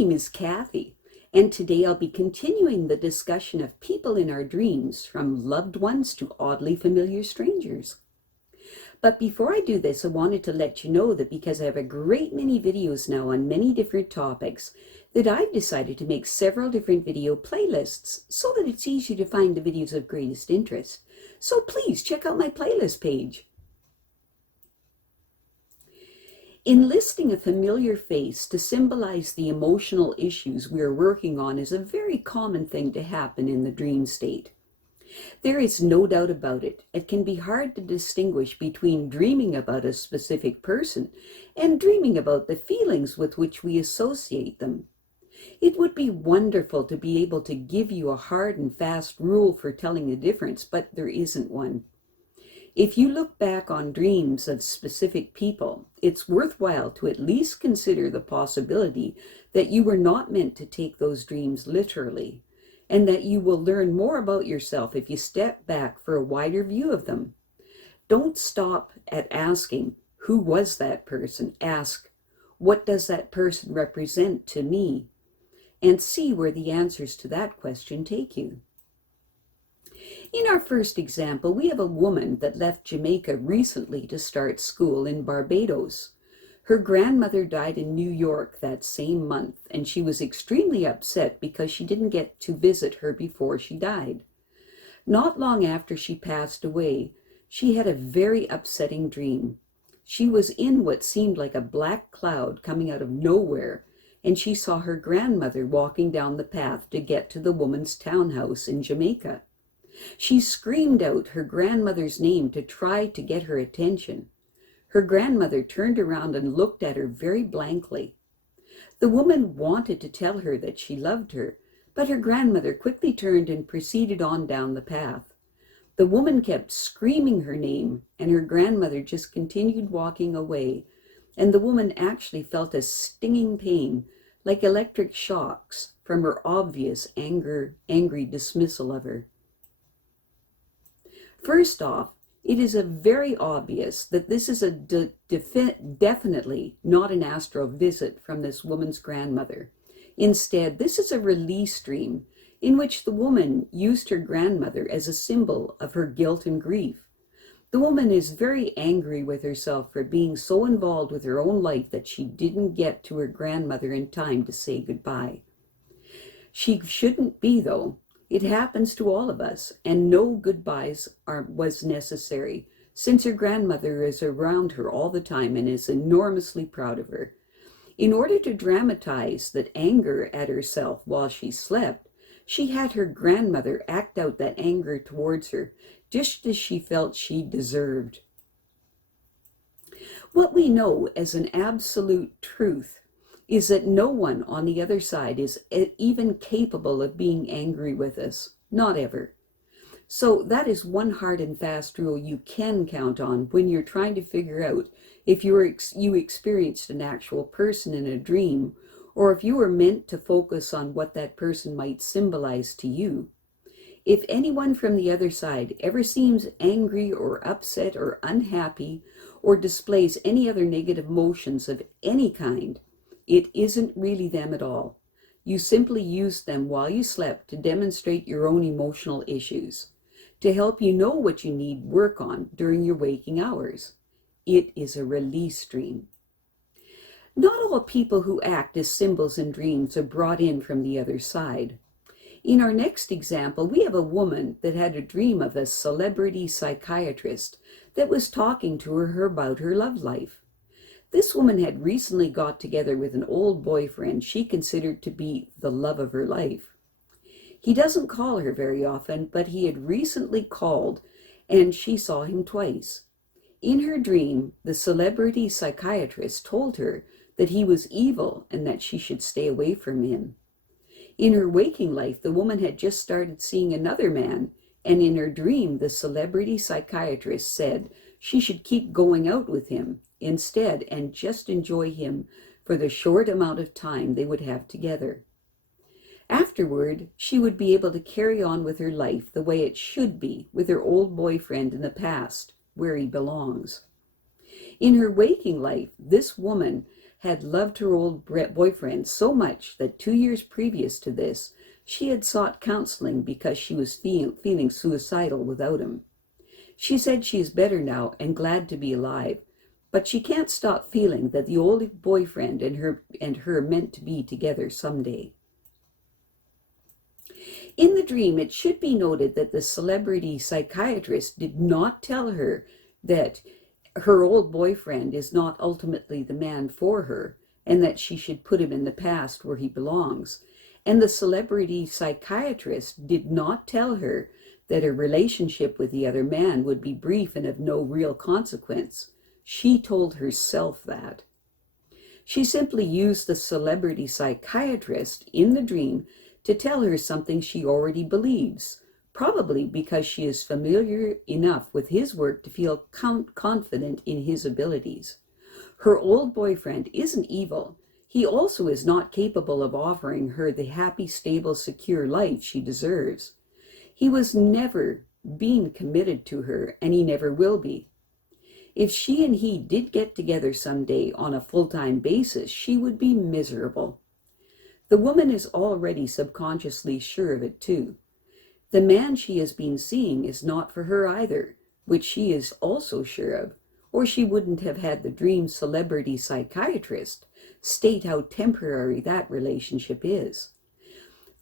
name is Kathy, and today I'll be continuing the discussion of people in our dreams, from loved ones to oddly familiar strangers. But before I do this, I wanted to let you know that because I have a great many videos now on many different topics, that I've decided to make several different video playlists so that it's easy to find the videos of greatest interest. So please check out my playlist page. Enlisting a familiar face to symbolize the emotional issues we are working on is a very common thing to happen in the dream state. There is no doubt about it. It can be hard to distinguish between dreaming about a specific person and dreaming about the feelings with which we associate them. It would be wonderful to be able to give you a hard and fast rule for telling the difference, but there isn't one. If you look back on dreams of specific people, it's worthwhile to at least consider the possibility that you were not meant to take those dreams literally, and that you will learn more about yourself if you step back for a wider view of them. Don't stop at asking, who was that person? Ask, what does that person represent to me? And see where the answers to that question take you. In our first example, we have a woman that left Jamaica recently to start school in Barbados. Her grandmother died in New York that same month, and she was extremely upset because she didn't get to visit her before she died. Not long after she passed away, she had a very upsetting dream. She was in what seemed like a black cloud coming out of nowhere, and she saw her grandmother walking down the path to get to the woman's townhouse in Jamaica. She screamed out her grandmother's name to try to get her attention. Her grandmother turned around and looked at her very blankly. The woman wanted to tell her that she loved her, but her grandmother quickly turned and proceeded on down the path. The woman kept screaming her name, and her grandmother just continued walking away, and the woman actually felt a stinging pain, like electric shocks, from her obvious angry dismissal of her. First off, it is very obvious that this is definitely not an astral visit from this woman's grandmother. Instead, this is a release dream in which the woman used her grandmother as a symbol of her guilt and grief. The woman is very angry with herself for being so involved with her own life that she didn't get to her grandmother in time to say goodbye. She shouldn't be, though. It happens to all of us, and no goodbyes was necessary, since her grandmother is around her all the time and is enormously proud of her. In order to dramatize that anger at herself while she slept, she had her grandmother act out that anger towards her, just as she felt she deserved. What we know as an absolute truth is that no one on the other side is even capable of being angry with us, not ever. So that is one hard and fast rule you can count on when you're trying to figure out if you experienced an actual person in a dream, or if you were meant to focus on what that person might symbolize to you. If anyone from the other side ever seems angry or upset or unhappy, or displays any other negative emotions of any kind, it isn't really them at all. You simply used them while you slept to demonstrate your own emotional issues, to help you know what you need work on during your waking hours. It is a release dream. Not all people who act as symbols in dreams are brought in from the other side. In our next example, we have a woman that had a dream of a celebrity psychiatrist that was talking to her about her love life. This woman had recently got together with an old boyfriend she considered to be the love of her life. He doesn't call her very often, but he had recently called, and she saw him twice. In her dream, the celebrity psychiatrist told her that he was evil and that she should stay away from him. In her waking life, the woman had just started seeing another man, and in her dream, the celebrity psychiatrist said she should keep going out with him instead and just enjoy him for the short amount of time they would have together. Afterward, she would be able to carry on with her life the way it should be with her old boyfriend in the past, where he belongs. In her waking life, this woman had loved her old boyfriend so much that 2 years previous to this, she had sought counseling because she was feeling suicidal without him. She said she is better now and glad to be alive, but she can't stop feeling that the old boyfriend and her meant to be together someday. In the dream, it should be noted that the celebrity psychiatrist did not tell her that her old boyfriend is not ultimately the man for her, and that she should put him in the past where he belongs. And the celebrity psychiatrist did not tell her that a relationship with the other man would be brief and of no real consequence. She told herself that. She simply used the celebrity psychiatrist in the dream to tell her something she already believes, probably because she is familiar enough with his work to feel confident in his abilities. Her old boyfriend isn't evil. He also is not capable of offering her the happy, stable, secure life she deserves. He was never being committed to her, and he never will be. If she and he did get together someday on a full-time basis, she would be miserable. The woman is already subconsciously sure of it too. The man she has been seeing is not for her either, which she is also sure of, or she wouldn't have had the dream celebrity psychiatrist state how temporary that relationship is.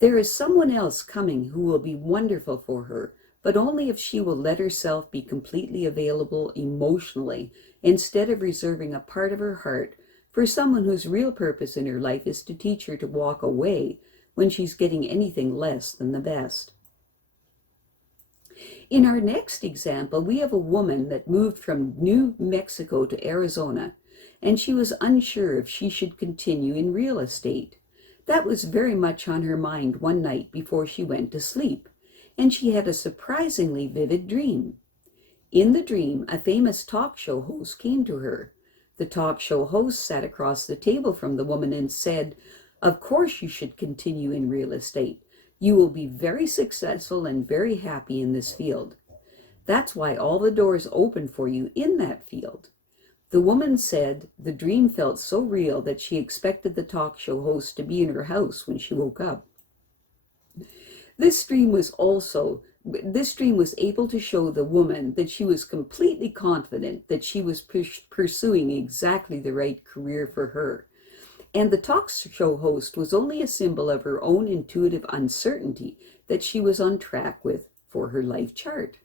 There is someone else coming who will be wonderful for her, but only if she will let herself be completely available emotionally instead of reserving a part of her heart for someone whose real purpose in her life is to teach her to walk away when she's getting anything less than the best. In our next example, we have a woman that moved from New Mexico to Arizona, and she was unsure if she should continue in real estate. That was very much on her mind one night before she went to sleep, and she had a surprisingly vivid dream. In the dream, a famous talk show host came to her. The talk show host sat across the table from the woman and said, "Of course you should continue in real estate. You will be very successful and very happy in this field. That's why all the doors open for you in that field." The woman said the dream felt so real that she expected the talk show host to be in her house when she woke up. This dream was able to show the woman that she was completely confident that she was pursuing exactly the right career for her. And the talk show host was only a symbol of her own intuitive uncertainty that she was on track with for her life chart.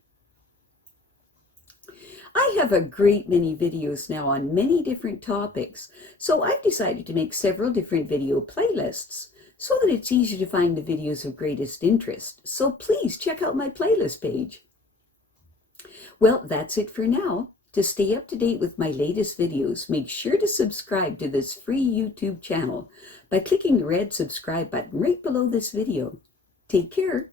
I have a great many videos now on many different topics, so I've decided to make several different video playlists so that it's easier to find the videos of greatest interest. So please check out my playlist page. Well, that's it for now. To stay up to date with my latest videos, make sure to subscribe to this free YouTube channel by clicking the red subscribe button right below this video. Take care.